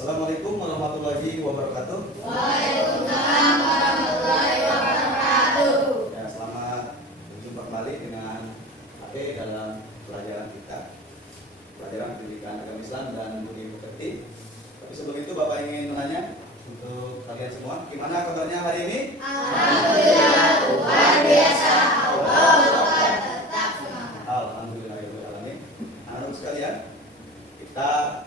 Assalamualaikum warahmatullahi wabarakatuh. Waalaikumsalam warahmatullahi wabarakatuh. Ya, selamat berjumpa kembali dengan Ade dalam pelajaran kita, pelajaran pendidikan agama Islam dan budi pekerti. Tapi sebelum itu Bapak ingin menanya untuk kalian semua, gimana kabarnya hari ini? Alhamdulillah luar biasa. Allah tetap semangat. Alhamdulillahirobbilalamin. Anak-anak sekalian, kita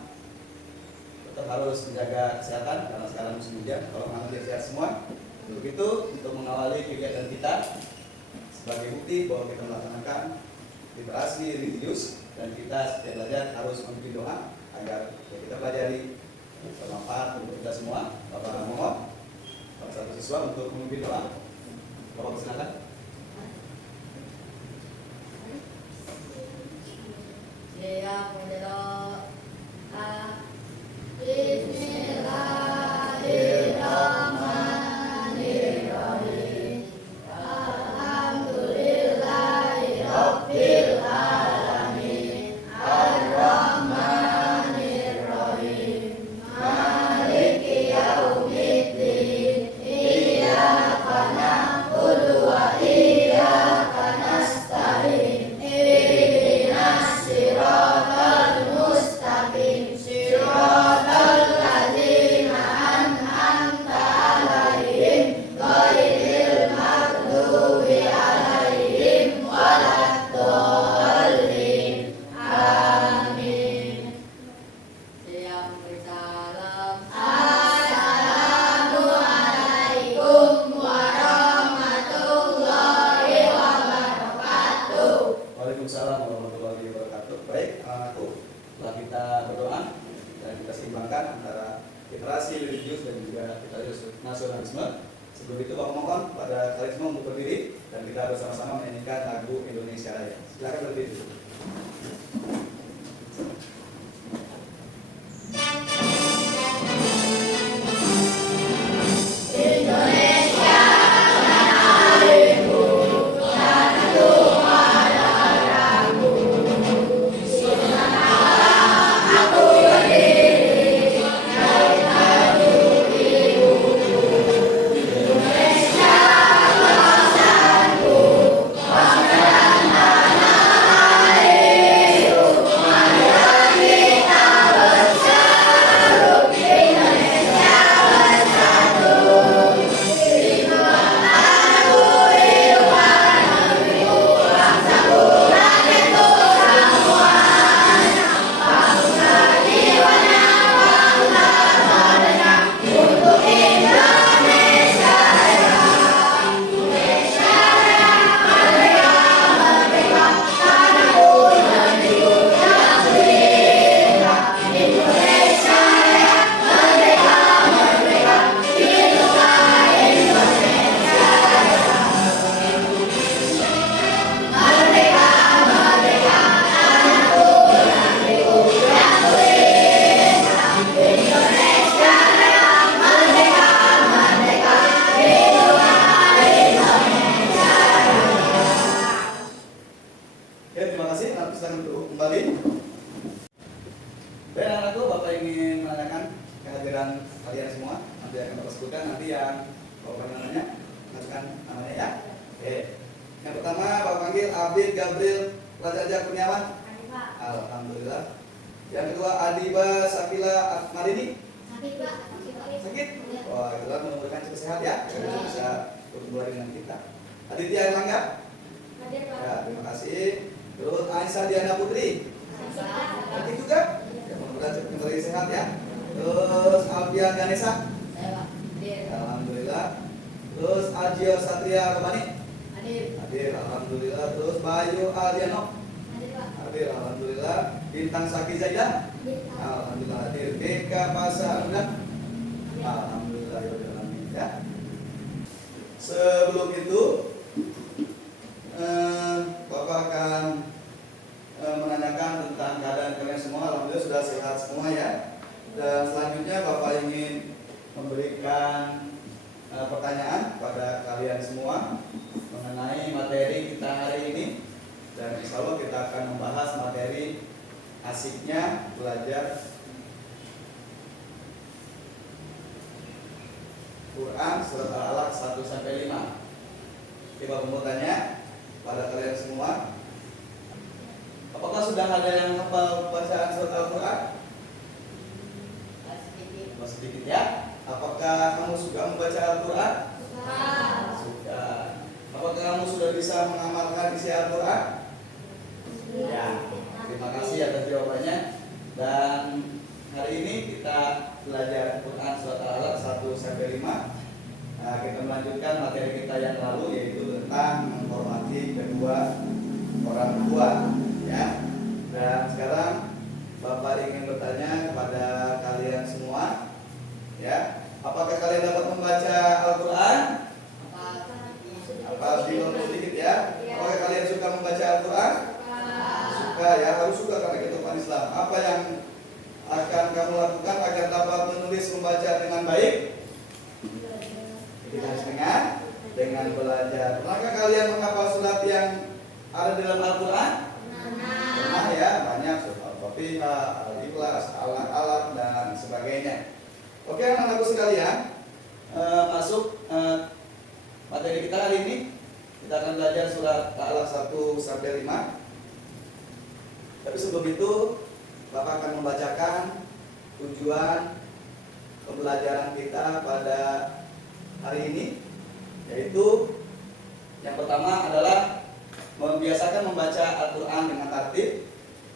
tetap harus menjaga kesehatan karena sekarang musim hujan. Kalau anak-anak sehat semua, untuk itu untuk mengawali kegiatan kita sebagai bukti bahwa kita melaksanakan literasi religius dan kita setiap belajar harus memimpin doa agar kita pelajari bermanfaat untuk kita semua. Bapak mohon salah satu siswa untuk memimpin doa. Bapak silakan. Ya berdoa. Bismillahirrahmanirrahim. Alhamdulillahirabbil alamin. Ar-Rahmanirrahim. Maliki yaumiddin. Iyyaka na'budu wa iyyaka nasta'in. Ihdinas siratal mustaqim. Siratal ladzina an'amta 'alaihim ghairil maghdubi 'alaihim waladdallin. Amin. Yang bersalam. Assalamualaikum warahmatullahi wabarakatuh. Waalaikumsalam warahmatullahi wabarakatuh. Baik, anak-anakku, setelah kita berdoa dan kita seimbangkan antara literasi religius dan juga literasi nasionalisme. Sebelum itu Bapak mohon pada kalian semua untuk berdiri dan kita bersama-sama menyanyikan lagu Indonesia Raya. Silakan berdiri. Indonesia tanah airku, tanah Tuhan darahku. Di sanalah aku berdiri, dari tajuk ibuku. Indonesia bangsaku, bangsa dan tanah airku. Marilah kita berseru, Indonesia bersatu. Ya, terima kasih. Nanti silakan duduk kembali. Baik, anak-anakku, Bapak ingin menanyakan kehadiran kalian semua. Nanti akan Bapak sebutkan nanti yang Bapak namanya, masukkan namanya ya. Oke. Yang pertama Bapak panggil Abid Gabriel Prajaja Kurniawan. Alhamdulillah. Yang kedua Adiba Sakila Atmarini. Sakit? Wah, itu mudah-mudahan cepat sehat ya. Bisa berkumpul dengan kita. Aditya Erlangga. Ya, terima kasih. Terus Aisyah Diana Putri. Sakit juga? Ya, mudah-mudahan cepat kembali sehat ya. Terus Alfian Ganesa. Alhamdulillah. Terus Ajio Satria Romani. Hadir, alhamdulillah. Terus Bayu Aliano. Hadir, alhamdulillah. Bintang Saki Zaidah. Alhamdulillah hadir. Beka Pasa Anugrah. Alhamdulillah ya. Sebelum itu Bapak akan menanyakan tentang keadaan kalian semua. Alhamdulillah sudah sehat semua ya. Dan selanjutnya Bapak ingin memberikan pertanyaan pada kalian semua mengenai materi kita hari ini. Dan insya Allah kita akan membahas materi asiknya belajar Quran surat Al-Alaq 1 sampai 5. Coba mau tanya pada kalian semua, apakah sudah ada yang hafal bacaan surat Al-Quran? Sedikit ya. Apakah kamu suka membaca Al-Quran? Suka. Apakah kamu sudah bisa mengamalkan isi Al-Quran? Ya. Terima kasih atas jawabannya. Dan hari ini kita belajar Quran surat Al-Alaq 1 sampai 5. Nah, kita melanjutkan materi kita yang lalu, yaitu tentang menghormati kedua orang tua, ya. Dan sekarang Bapak ingin bertanya kepada kalian semua, ya, apakah kalian dapat membaca Al-Quran? Apa belum sedikit ya? Apakah kalian suka membaca Al-Quran? Suka ya, harus suka karena kehidupan Islam. Apa yang akan kamu lakukan agar dapat menulis membaca dengan baik? Dengan belajar. Pernahkah kalian menghafal surat yang ada dalam Al-Quran? Pernah ya, banyak surat Al-Fatihah, Al-Ikhlas, Al-Alaq dan sebagainya. Oke anak-anakku sekalian, masuk materi kita hari ini. Kita akan belajar surat Al-Alaq 1 sampai 5. Tapi sebelum itu, Bapak akan membacakan tujuan pembelajaran kita pada hari ini, yaitu yang pertama adalah membiasakan membaca Al-Quran dengan tertib.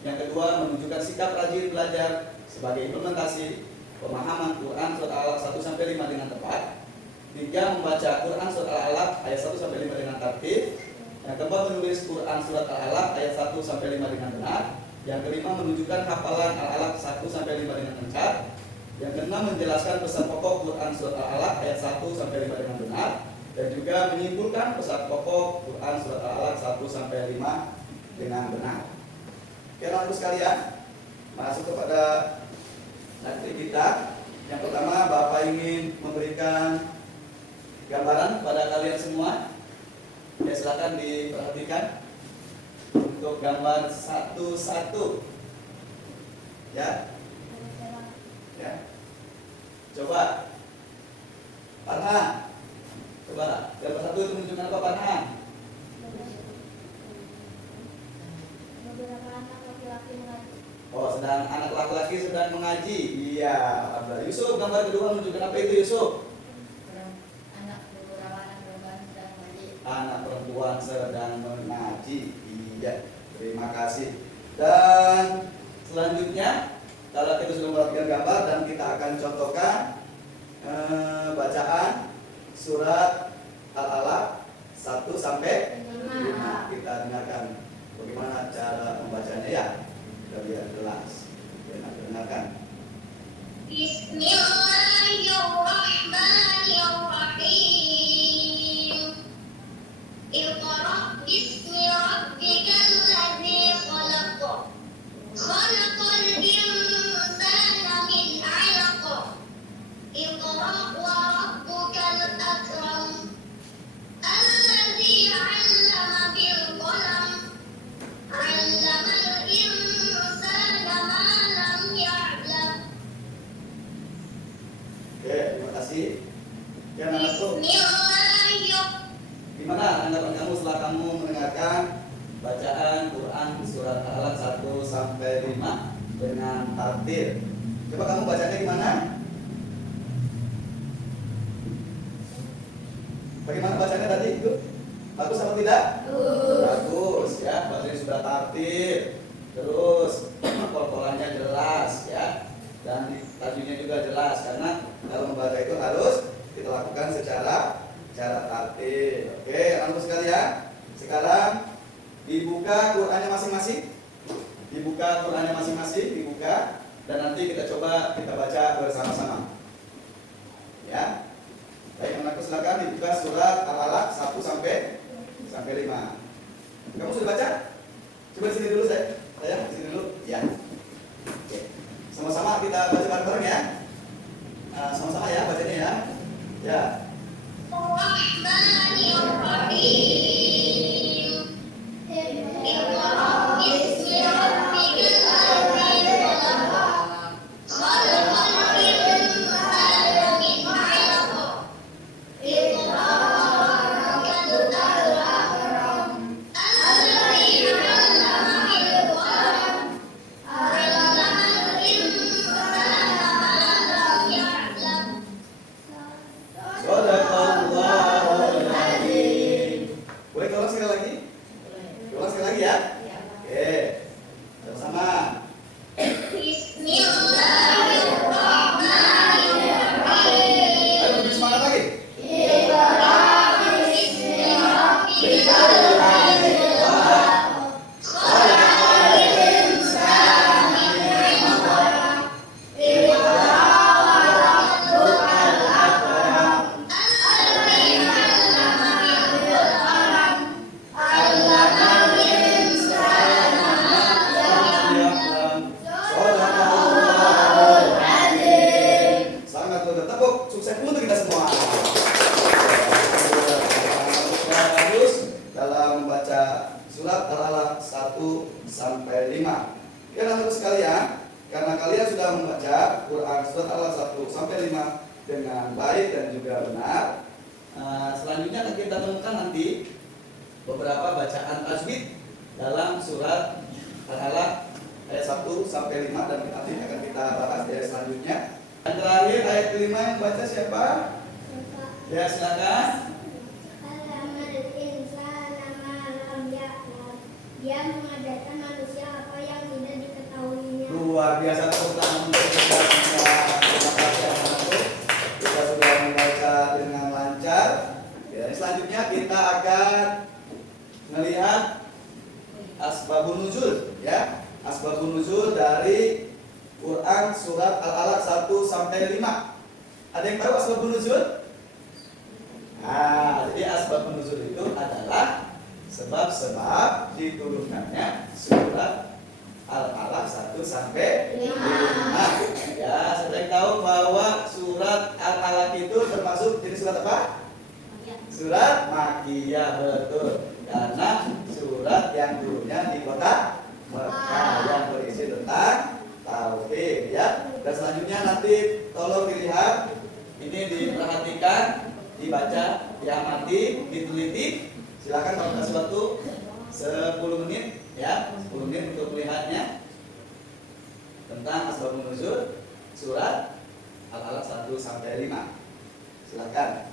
Yang kedua, menunjukkan sikap rajin belajar sebagai implementasi pemahaman Quran surat Al-Alaq 1 sampai 5 dengan tepat. 3. Membaca Quran surat Al-Alaq ayat 1 sampai 5 dengan tertib. Yang keempat, menulis Quran surat Al-Alaq ayat 1 sampai 5 dengan benar. Yang kelima, menunjukkan hafalan Al-Alaq 1 sampai 5 dengan lancar. Yang keenam, menjelaskan pesan pokok Quran surat Al-Alaq ayat 1 sampai 5 dengan benar. Dan juga menyimpulkan pesan pokok Quran surat Al-Alaq 1 sampai 5 dengan benar. Oke, anak-anak sekalian, masuk kepada materi kita. Yang pertama, Bapak ingin memberikan gambaran pada kalian semua. Ya, silakan diperhatikan untuk gambar satu-satu. Ya. Ya. Coba. Farhan. Coba. Gambar satu itu menunjukkan apa, Farhan? Beberapa anak laki-laki mengaji. Oh, sedang anak laki-laki sedang mengaji. Iya, alhamdulillah. Yusuf, gambar kedua menunjukkan apa itu, Yusuf? Beberapa anak perempuan sedang mengaji. Anak perempuan sedang mengaji. Iya, terima kasih. Dan selanjutnya, kalau kita sudah memperhatikan gambar dan kita akan contohkan bacaan surat Al-Alaq 1 sampai 5. Kita dengarkan bagaimana cara membacanya ya. Kita biar jelas. Kita dengarkan. Bismillahirrahmanirrahim. Iqra bismi rabbikal ladzi khalaq. Khalaqal insana min 'alaq. Iqra wa rabbukal akram. Alladzi 'allama bil qalam. 'Allamal insana ma lam ya'lam. Oke, terima kasih. Ya, anak-anakku, Bismillahirrahmanirrahim. gimana tanggapan kamu setelah kamu mendengarkan bacaan Quran surat Al-Alaq 1 sampai 5 dengan tartil? Coba kamu bacanya gimana? Bagaimana bacanya tadi itu? Bagus atau tidak? Bagus ya, bacanya sudah tartil. Terus pola-polanya jelas ya. Dan tajwidnya juga jelas, karena dalam membaca itu harus kita lakukan secara tartil. Oke, anak-anak sekalian, sekarang dibuka Qurannya masing-masing. Dibuka Qurannya masing-masing, dibuka, dan nanti kita coba kita baca bersama-sama. Ya. Baik, anak-anakku silakan dibuka surat Al-Alaq 1 sampai 5. Kamu sudah baca? Coba sini dulu saya sini dulu. Ya. Oke. Sama-sama kita baca bareng-bareng ya. Sama-sama ya bacanya ya. Ya. Bismillahirrahmanirrahim. Iqra bismi rabbikal ladzi khalaq. Khalaqal insana min 'alaq. sampai 5. Ya anak sekalian, karena kalian sudah membaca Quran surat Al-Alaq 1 sampai 5 dengan baik dan juga benar, selanjutnya akan kita temukan nanti beberapa bacaan tajwid dalam surat Al-Alaq ayat 1 sampai 5 dan nanti akan kita bahas di ayat selanjutnya. Yang terakhir ayat kelima yang baca siapa? Ya silakan. Dia mengajarkan manusia apa yang tidak diketahuinya. Luar biasa, tepuk tangan untuk kita semua. Terima kasih anak-anakku. Kita sudah membaca dengan lancar. Ya, selanjutnya kita akan melihat asbabun nuzul, ya. Asbabun nuzul dari Quran surat Al-Alaq 1 sampai 5. Ada yang tahu asbabun nuzul? Nah, jadi asbabun nuzul itu adalah sebab-sebab diturunkannya surat Al-Alaq 1 sampai 5. Ya, saya tahu bahwa surat Al-Alaq itu termasuk jenis surat apa? Surat Makkiyah, betul. Karena surat yang turunnya di kota Mekah yang berisi tentang tauhid, ya. Dan selanjutnya nanti tolong dilihat, ini diperhatikan, dibaca, diamati, diteliti. Silakan kalau kasih waktu 10 menit, ya, 10 menit untuk melihatnya tentang asbabun nuzul surat Al-Alaq 1 sampai 5. Silakan.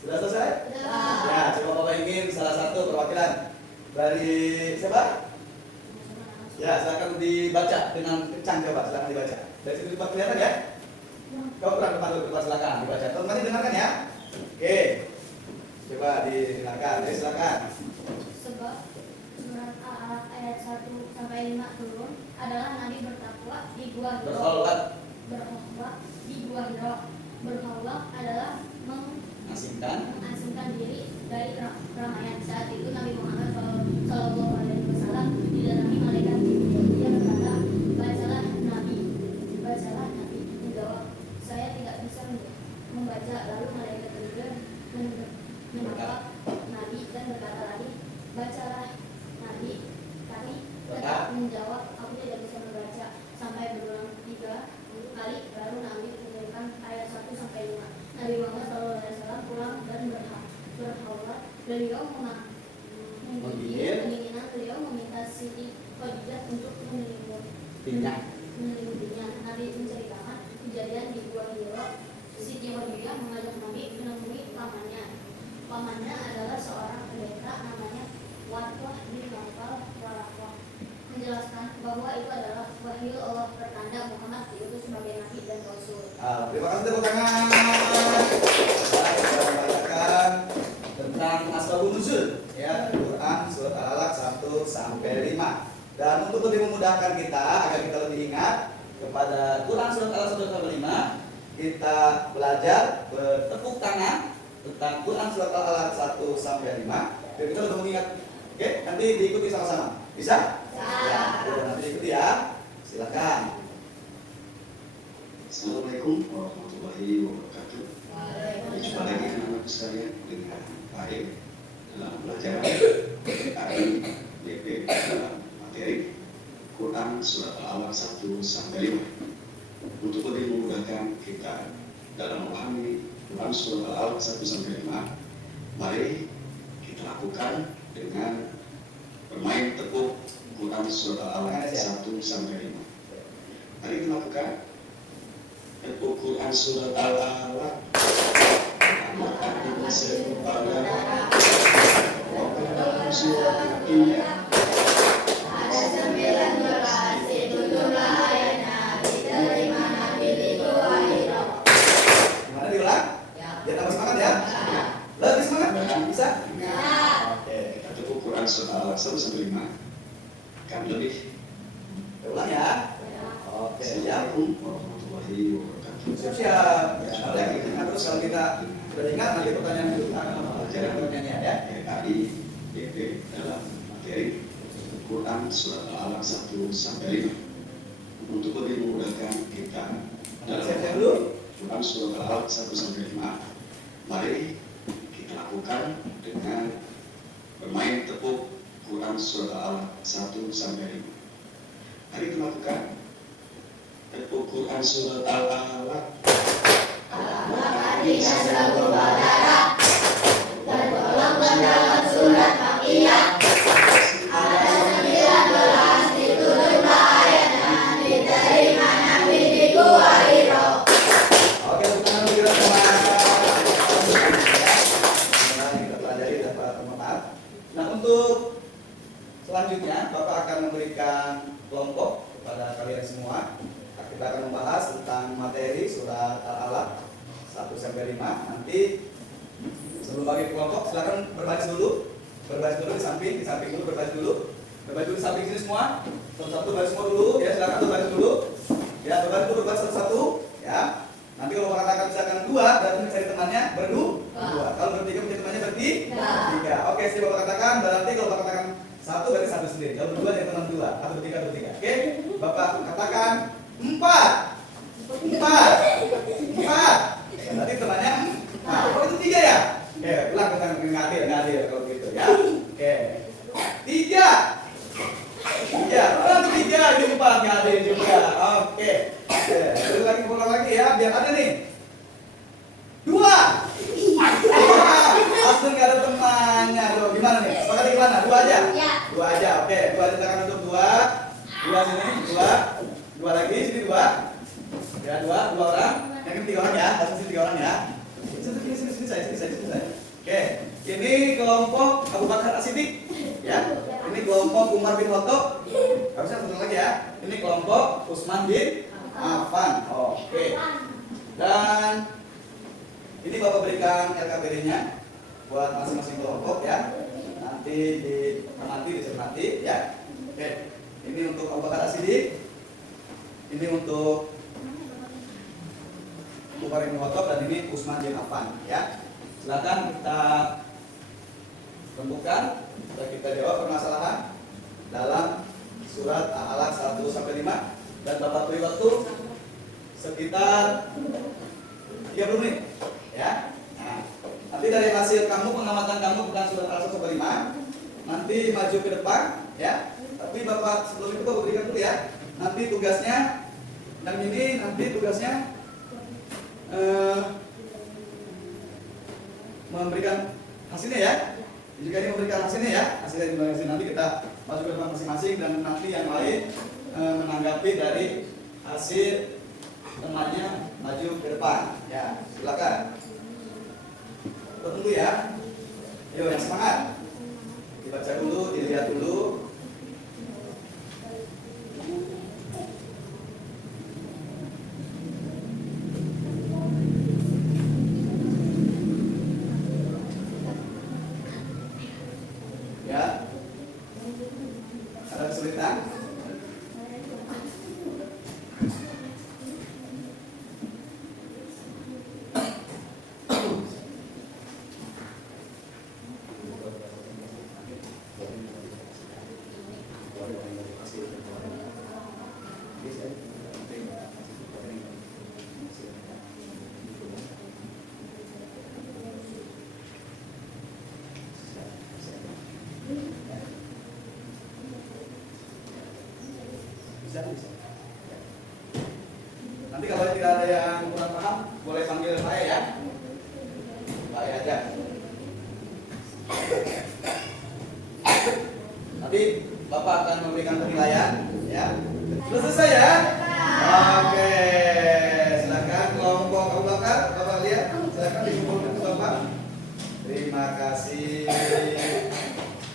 Sudah selesai? Ya, coba Bapak ingin salah satu perwakilan dari siapa? Ya, silakan dibaca dengan kencang, coba silakan dibaca. Dari situ cepat kelihatan ya? Kau kurang depan dulu, silakan dibaca. Teman-teman dengarkan ya. Oke, coba didengarkan. Jadi silakan. Sebab surat Al-Alaq ayat 1 sampai 5 turun adalah Nabi bertakwa di gua Hira. Berkhulwat di gua Hira. Berkhulwat adalah mengasingkan diri dari keramaian. Saat itu Nabi Muhammad SAW didatangi malaikat Jibril. Dia berkata, bacalah Nabi. Menjawab, saya tidak bisa membaca. Lalu malaikat Jibril menjawab Nabi dan berkata lagi, bacalah Nabi. Tapi tetap menjawab, aku tidak bisa membaca. Sampai berulang 3 kali baru Nabi menurunkan ayat 1 sampai 5. Nabi Muhammad SAW pulang dan berkhawat. Beliau menginginkan beliau meminta Siti Khadijah untuk menyelimutinya. Nabi menceritakan kejadian di Gua Hira. Siti Khadijah mengajak Nabi menemui pamannya. Pamannya adalah seorang pendeta namanya Warqah bin Nawfal. Warqah menjelaskan bahwa itu adalah wahyu Allah pertanda Muhammad diutus sebagai nabi dan rasul. Terima kasih, tepuk tangan. Baik, kita membacakan tentang asbabun nuzul, ya, Quran surat Al-Alaq 1 sampai 5. Dan untuk lebih memudahkan kita agar kita lebih ingat kepada Quran surat Al-Alaq 1 sampai 5, kita belajar bertepuk tangan tentang Quran surat Al-Alaq 1 sampai 5. Biar kita lebih mengingat. Oke, nanti diikuti sama-sama. Bisa? Ya, nanti diikuti ya. Silakan. Assalamualaikum warahmatullahi wabarakatuh. Berjumpa lagi anak-anak saya dengan baik dalam pelajaran AIDP dalam materi Quran surat Al-Alaq 1 sampai 5. Untuk lebih memudahkan kita dalam memahami Quran surat Al-Alaq 1 sampai 5, mari kita lakukan dengan bermain tepuk Quran surat Al-Alaq 1 sampai 5. Mari kita lakukan tepuk Quran surat Al-Alaq. Anak-anak sekepada dalam surat Makkiyah. Ada 19 diturunlah ayatnya, diterima Nabi di Gua Hira. Gimana diulang? Ya tambah semangat Quran Surah Al-Aqsa 1-5 kami lebih. Ulang ya. Oke, siap. Assalamualaikum warahmatullahi wabarakatuh. Siap. Ya, terus kalau kita sudah ingat nanti pertanyaan itu akan pelajaran pertanyaannya ya. PKI BP dalam materi Quran Surah Al-Alaq 1-5. Untuk lebih memudahkan kita dalam Siap dulu. Quran Surah Al-Alaq 1-5, mari kita lakukan dengan bermain tepuk Quran Surah Al-Alaq 1-5. Mari kita lakukan tepuk Quran Surah Al-Alaq. Oke, sekarang kita kita pelajari dapat maaf. Nah, untuk selanjutnya Bapak akan memberikan kelompok kepada kalian semua. Kita akan membahas tentang materi surat Al-Alaq 1-5. Nanti sebelum bagi kelompok silakan berbaris dulu. Berbaris dulu di samping dulu berbaris dulu. Berbaris dulu di samping sini semua. Satu-satu baris semua dulu ya, silakan berbaris dulu. Ya, berbaris satu-satu ya. Nanti kalau katakan misalkan 2, berarti mencari temannya berdua. Kalau bertiga mencari temannya bertiga. Oke, saya Bapak katakan, berarti kalau Bapak katakan 1 berarti 1 sendiri. Kalau 2 jadi teman 2, atau bertiga. Oke, Bapak katakan 4. Ya, berarti temannya 4. Oh, itu 3 ya? Oke, ulang tentang ngadil kalau gitu ya. Oke. 3. Ya, orang ketiga ini 4 ngadil juga. Oke. Ulang lagi ya, biar ada nih. 2. Langsung gak ada temannya. Loh, gimana nih? Sepakat di mana? 2 aja? Ya. 2 aja. Oke, 2 aja tekan untuk 2. 2 sini, 2 lagi, sini 2. Ya, 2 orang. Yang ini 3 orang ya. Langsung sini 3 orang ya. Sini saya. Oke, ini kelompok Abu Bakar As-Siddiq. Ya. Ini kelompok Umar bin Khattab. Harusnya satu lagi ya. Ini kelompok Utsman bin Affan. Oke. Dan ini Bapak berikan LKPD-nya buat masing-masing kelompok ya. Nanti dicermati ya. Oke. Ini untuk Abu Bakar As-Siddiq. Ini untuk Umar bin Khattab dan ini Utsman bin Affan ya. Silakan kita tentukan, kita jawab permasalahan dalam surat Al-Alaq 1-5 dan Bapak beri waktu sekitar 30 menit ya. Nah, nanti dari hasil pengamatan kamu tentang surat Al-Alaq 1-5 nanti maju ke depan ya. Tapi Bapak sebelum itu Bapak berikan dulu ya. Nanti tugasnya dan ini nanti tugasnya memberikan hasilnya ya. Jika ini memberikan hasilnya ya, hasilnya nanti kita masuk ke depan masing-masing dan nanti yang lain menanggapi dari hasil temannya maju ke depan. Ya, silakan. Tunggu ya. Yuk, yang semangat. Dibaca dulu, dilihat dulu. Ya. Ada kesulitan? Bisa. Nanti kalau tidak ada yang kurang paham, boleh panggil saya ya. Saya aja. Nanti Bapak akan memberikan penilaian, ya. Sudah selesai ya? Oke, silakan kelompok Abu Bakar, Bapak lihat, silakan dikumpulkan ke Bapak. Terima kasih.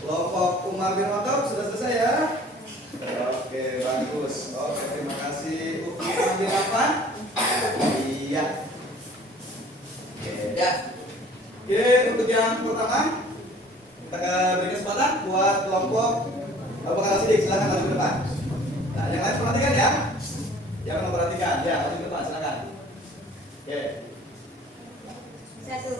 Kelompok Umar bin Khattab sudah selesai ya? Oke, bagus. Oke, terima kasih. Utsman bin Affan? Iya. Oke, ya. Oke, untuk yang pertama kita beri kesempatan buat kelompok Bapak Kakak Sidik, silakan maju ke depan. Nah, yang lain perhatikan ya. Jangan memperhatikan, ya maju ke depan, silakan. Oke. 1.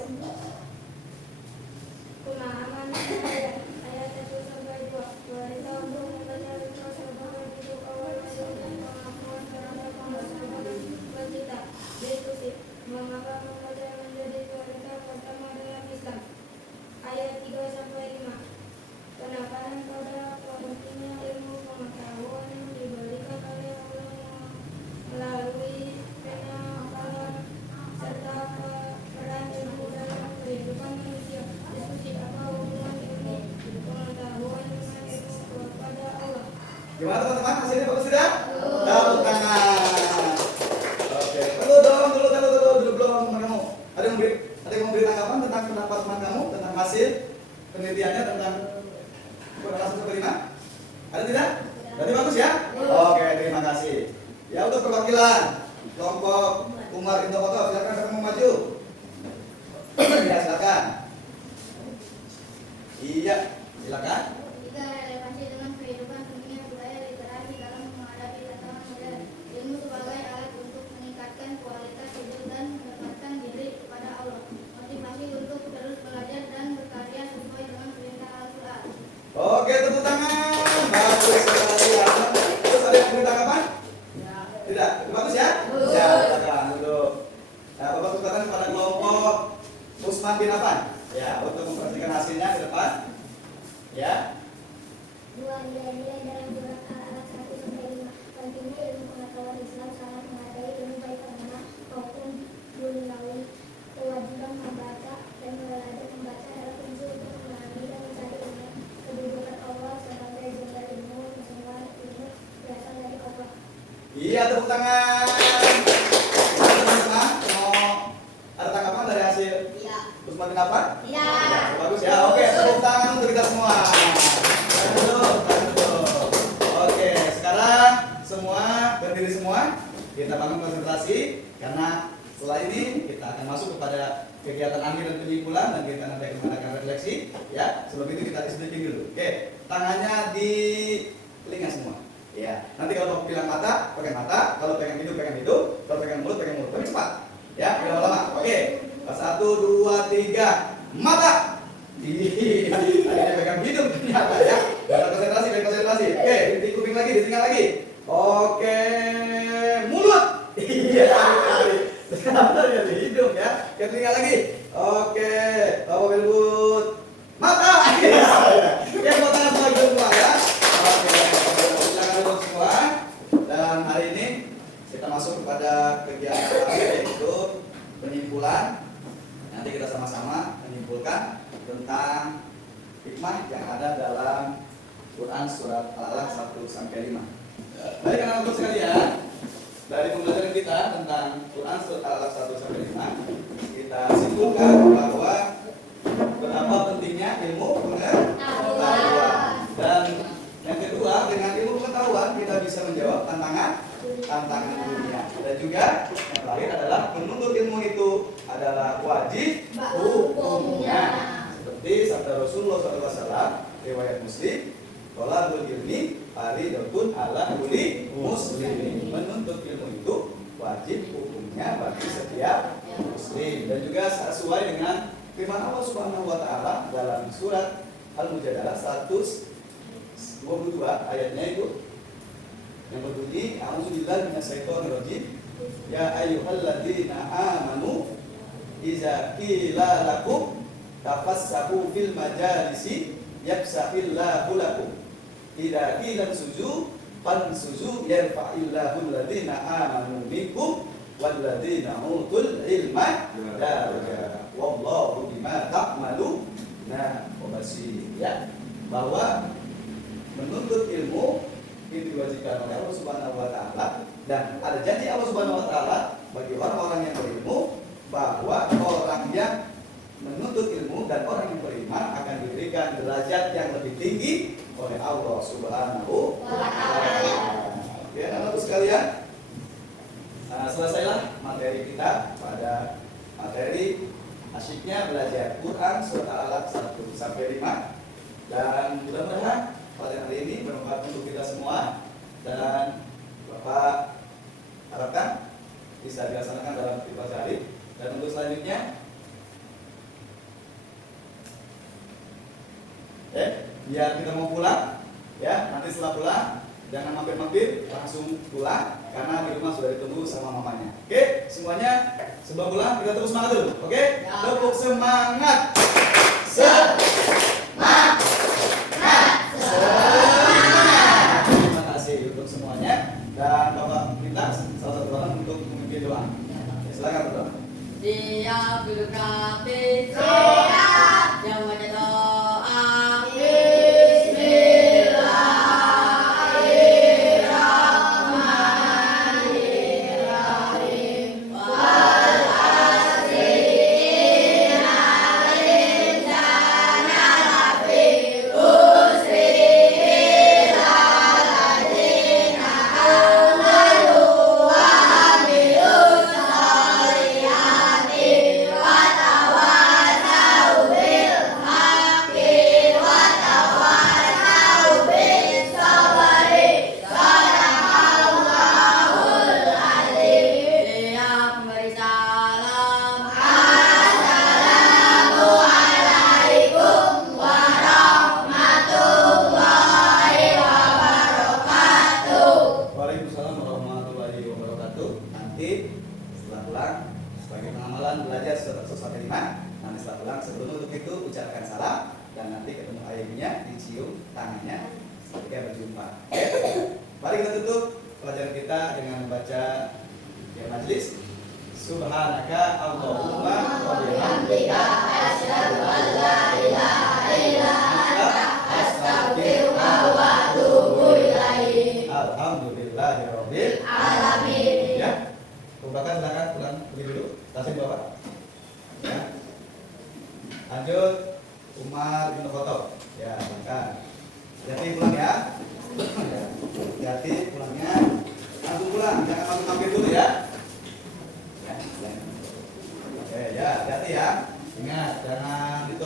Pemahaman ayat 1 sampai 2. Wanita untuk membaca lima sahabat itu awal masuk dan pengakuan terhadap sahabat kita. Diskusi. Mengapa membaca menjadi prioritas pertama dalam Islam? Ayat 3 sampai 5. Penekanan pada pentingnya ilmu pengetahuan yang diberikan oleh Allah melalui penakalan serta peran ilmu dalam kehidupan manusia. Diskusi apa hubungan ilmu pengetahuan dengan ilmu kepada Allah. Gimana teman-teman? Hasilnya bagus tidak? Tepuk tangan. Oke. Dulu belum teman kamu. Ada yang memberi tanggapan tentang pendapat teman kamu tentang hasil penelitiannya tentang kelas 1 sampai 5? Ada tidak? Berarti bagus ya? Oke, terima kasih. Ya, untuk perwakilan kelompok Umar Indokoto, silakan kamu maju. Ya, silakan. Iya, silakan. 3. Relevansi dengan kehidupan dunia budaya literasi dalam menghadapi tantangan modern. Ilmu sebagai alat untuk meningkatkan kualitas hidup dan mendekatkan diri kepada Allah. Motivasi untuk terus belajar dan berkarya sesuai dengan perintah Al-Quran. Oke, tepuk tangan. Bagus sekali. Terus ada yang memberi tanggapan? Tidak? Bagus ya? Ya, silakan duduk. Nah, Bapak tukarkan kepada kelompok Usman bin Affan. Ya, untuk memperhatikan hasilnya ke depan. Ya. 2. Nilai-nilai dalam surat Al-Alaq 1 sampai 5. Pentingnya ilmu pengetahuan Islam sangat menghargai ilmu baik karena maupun duniawi. Kewajiban membaca dan belajar membaca adalah kunci untuk memahami dan mencari ilmu. Kedudukan Allah sebagai sumber ilmu, semua ilmu berasal dari Allah. Iya, tepuk tangan. Teman-teman, mau ada tanggapan dari hasil Iya. Usman bin Affan? Iya. Bagus ya. Oke, tepuk tangan untuk kita semua. Oke, sekarang semua berdiri semua. Kita bangun konsentrasi karena setelah ini kita akan masuk kepada kegiatan akhir dan penyimpulan dan kita nanti akan mengadakan refleksi. Ya, sebelum itu kita stretching dulu. Oke, tangannya di telinga semua. Ya, nanti kalau mau bilang mata, pakai mata. Kalau pengen hidup, pengen hidup. Kalau pengen mulut, pengen mulut. Tapi cepat. Ya, tidak lama. Oke, 1, 2, 3, mata. Akhirnya pegang hidung ternyata ya. Konsentrasi, konsentrasi. Oke, di kuping lagi, di telinga lagi. Oke, mulut. Iya, sekarang ya di hidung ya. Ke telinga lagi. Oke, Bapak Belbut. Mata. Ya, mata semua hidung semua ya. Oke, silakan duduk semua. Dan hari ini kita masuk kepada kegiatan yaitu penyimpulan. Nanti kita sama-sama menyimpulkan tentang hikmah yang ada dalam Quran surat Al-Alaq 1 sampai 5. Baik anak-anak sekalian, dari pembelajaran kita tentang Quran surat Al-Alaq 1 sampai 5, kita simpulkan bahwa betapa pentingnya ilmu pengetahuan. Dan yang kedua, dengan ilmu pengetahuan kita bisa menjawab tantangan dunia. Dan juga yang terakhir adalah menuntut ilmu itu adalah wajib hukumnya. Seperti sabda Rasulullah SAW, riwayat Muslim, thalabul ilmi fardhun ala kulli muslimin. Menuntut ilmu itu wajib hukumnya bagi setiap muslim. Dan juga sesuai dengan firman Allah Subhanahu wa taala dalam surat Al-Mujadalah 122 ayatnya itu yang berbunyi a'udzubillahi minasyaitonirrajim ya ayyuhalladzina amanu idza qila lakum tafassahu fil majalisi yafsahillahu lakum idza qila suju fansuju yarfa'illahu alladzina amanu minkum walladzina utul ilma darajat wallahu bima ta'maluna basir. Ya, bahwa menuntut ilmu itu diwajibkan oleh Allah Subhanahu wa taala dan ada janji Allah Subhanahu wa taala bagi orang-orang yang berilmu bahwa orang yang menuntut ilmu dan orang yang beriman akan diberikan derajat yang lebih tinggi oleh Allah Subhanahu wa taala. Ya, anak-anak sekalian, selesailah materi kita pada materi asyiknya belajar Quran surat Al-Alaq 1 sampai 5 dan mudah-mudahan pulang. Ya, nanti setelah pulang jangan mampir-mampir, langsung pulang karena di rumah sudah ditunggu sama mamanya. Oke, semuanya sebelum pulang kita tepuk semangat dulu. Oke? Tepuk semangat. Semangat. Terima kasih untuk semuanya dan Bapak minta salah satu orang untuk memimpin doa. Silakan Bapak. Siap berkati, siap yang baca doa. Waalaikumsalam warahmatullahi wabarakatuh. Nanti setelah pulang sebagai pengamalan belajar surat sampai 5. Nanti setelah pulang sebelum untuk itu ucapkan salam dan nanti ketemu ayahnya dicium tangannya ketika berjumpa. Oke. Mari kita tutup pelajaran kita dengan membaca ya majlis. Subhanaka Allahumma wa bihamdika asyhadu an la ilaha illa anta astaghfiruka wa atubu ilaik. Alhamdulillahirabbil alamin. Ya. Bukakan silakan pulang pergi dulu. Tasik Bapak. Ya. Lanjut Umar bin Khattab. Ya, silakan. Hati pulang ya. Hati pulangnya. Langsung pulang, jangan langsung mampir dulu ya. Ya, oke ya, hati-hati ya. Ingat, jangan itu